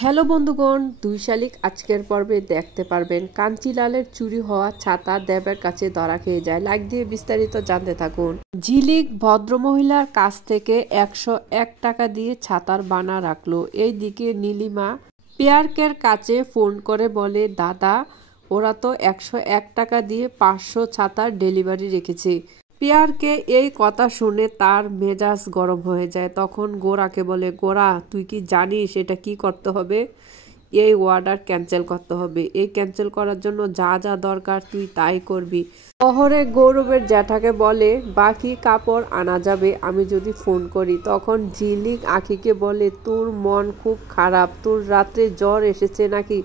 Hello বন্ধুগণ, ২ শালিক আজকের পর্বে দেখতে পারবেন কাঞ্চিলালের চুরি হওয়া ছাতা দেবের কাছে ধরা খেয়ে যায়। লাইক দিয়ে বিস্তারিত জানতে থাকুন। ঝিলিক ভদ্রমহিলার কাছ থেকে ১০১ টাকা দিয়ে ছাতার বানা রাখলো। এইদিকে নীলিমা পেয়ারকের কাছে ফোন করে বলে, দাদা ওরা তো ১০১ টাকা দিয়ে ৫০০ ছাতার ডেলিভারি রেখেছে। পেয়ারকে এই কথা শুনে তার মেজাজ গরম হয়ে যায়। তখন গোরাকে বলে, গোরা তুই কি জানিস এটা কি করতে হবে? এই অর্ডার ক্যান্সেল করতে হবে। এই ক্যান্সেল করার জন্য যা যা দরকার তুই তাই করবি। শহরে গৌরবের জ্যাঠাকে বলে, বাকি কাপড় আনা যাবে আমি যদি ফোন করি। তখন ঝিলিক আখিকে বলে, তোর মন খুব খারাপ, তোর রাত্রে জ্বর এসেছে নাকি?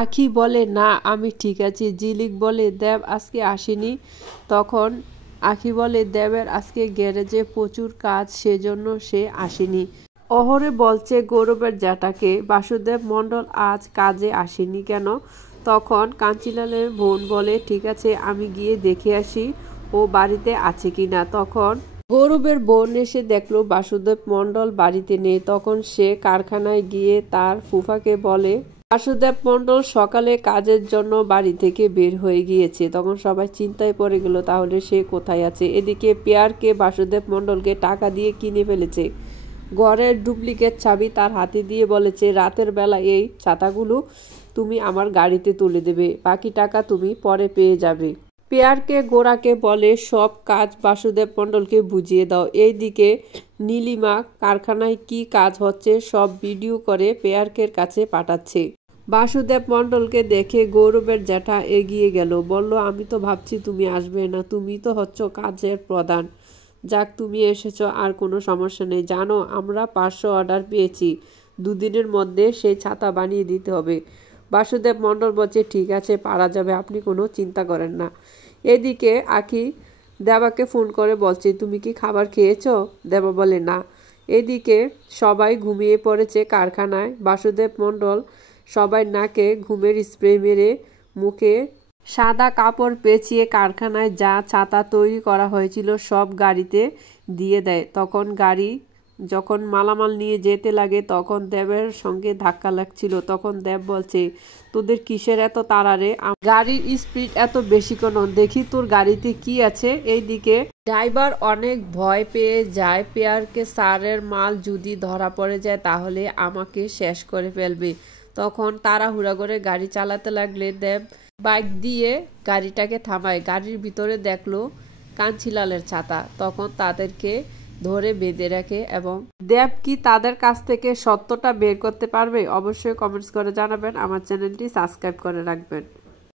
আখি বলে, না আমি ঠিক আছি। ঝিলিক বলে, দেব আজকে আসেনি? তখন আখি বলে, দেবের আজকে গ্যারেজে প্রচুর কাজ, সেজন্য সে আসেনি। অহরে বলছে গৌরবের জ্যাঠাকে, বাসুদেব মণ্ডল আজ কাজে আসেনি কেন? তখন কাঞ্চিলালের বোন বলে, ঠিক আছে আমি গিয়ে দেখে আসি ও বাড়িতে আছে কিনা। তখন গৌরবের বোন এসে দেখলো বাসুদেব মণ্ডল বাড়িতে নেই। তখন সে কারখানায় গিয়ে তার ফুফাকে বলে, বাসুদেব মণ্ডল সকালে কাজের জন্য বাড়ি থেকে বের হয়ে গিয়েছে। তখন সবাই চিন্তায় পড়ে গেল, তাহলে সে কোথায় আছে? এদিকে পেয়ারকে বাসুদেব মণ্ডলকে টাকা দিয়ে কিনে ফেলেছে। ঘরের ডুপ্লিকেট চাবি তার হাতে দিয়ে বলেছে, রাতের বেলা এই ছাতাগুলো তুমি আমার গাড়িতে তুলে দেবে, বাকি টাকা তুমি পরে পেয়ে যাবে। পেয়ারকে গোরাকে বলে, সব কাজ বাসুদেব মণ্ডলকে বুঝিয়ে দাও। এইদিকে নীলিমা কারখানায় কি কাজ হচ্ছে সব ভিডিও করে পেয়ারকের কাছে পাঠাচ্ছে। বাসুদেব মণ্ডলকে দেখে গৌরবের জ্যাঠা এগিয়ে গেল, বলল, আমি তো ভাবছি তুমি আসবে না, তুমি তো হচ্ছ কাজের প্রধান। যাক তুমি এসেছো, আর কোনো সমস্যা নেই। জানো আমরা ৫০০ অর্ডার পেয়েছি, দুদিনের মধ্যে সেই ছাতা বানিয়ে দিতে হবে। বাসুদেব মণ্ডল বলছে, ঠিক আছে পারা যাবে, আপনি কোনো চিন্তা করেন না। এদিকে আখি দেবাকে ফোন করে বলছে, তুমি কি খাবার খেয়েছো? দেবা বলে, না। এদিকে সবাই ঘুমিয়ে পড়েছে কারখানায়। বাসুদেব মণ্ডল সবাই নাকে ঘুমের স্প্রে মেরে মুখে সাদা কাপড় পেঁচিয়ে কারখানায় যা ছাতা তৈরি করা হয়েছিল সব গাড়িতে দিয়ে দেয়। তখন গাড়ি যখন মালামাল নিয়ে যেতে লাগে তখন দেবের সঙ্গে ধাক্কা লাগছিল। তখন দেব বলছে, তোদের কিসের এত তাড়া রে? গাড়ির স্পিড এত বেশি কেন? দেখি তোর গাড়িতে কি আছে। এইদিকে ড্রাইভার অনেক ভয় পেয়ে যায়, পেয়ারকে স্যারের মাল যদি ধরা পড়ে যায় তাহলে আমাকে শেষ করে ফেলবে। তখন তাড়াহুড়া করে গাড়ি চালাতে লাগলে দেব বাইক দিয়ে গাড়িটাকে থামায়। গাড়ির ভিতরে দেখলো কাঞ্চিলালের ছাতা। তখন তাদেরকে ধরে বেঁধে রাখে এবং দেব কি তাদের কাছ থেকে সত্যটা বের করতে পারবে? অবশ্যই কমেন্টস করে জানাবেন। আমার চ্যানেলটি সাবস্ক্রাইব করে রাখবেন।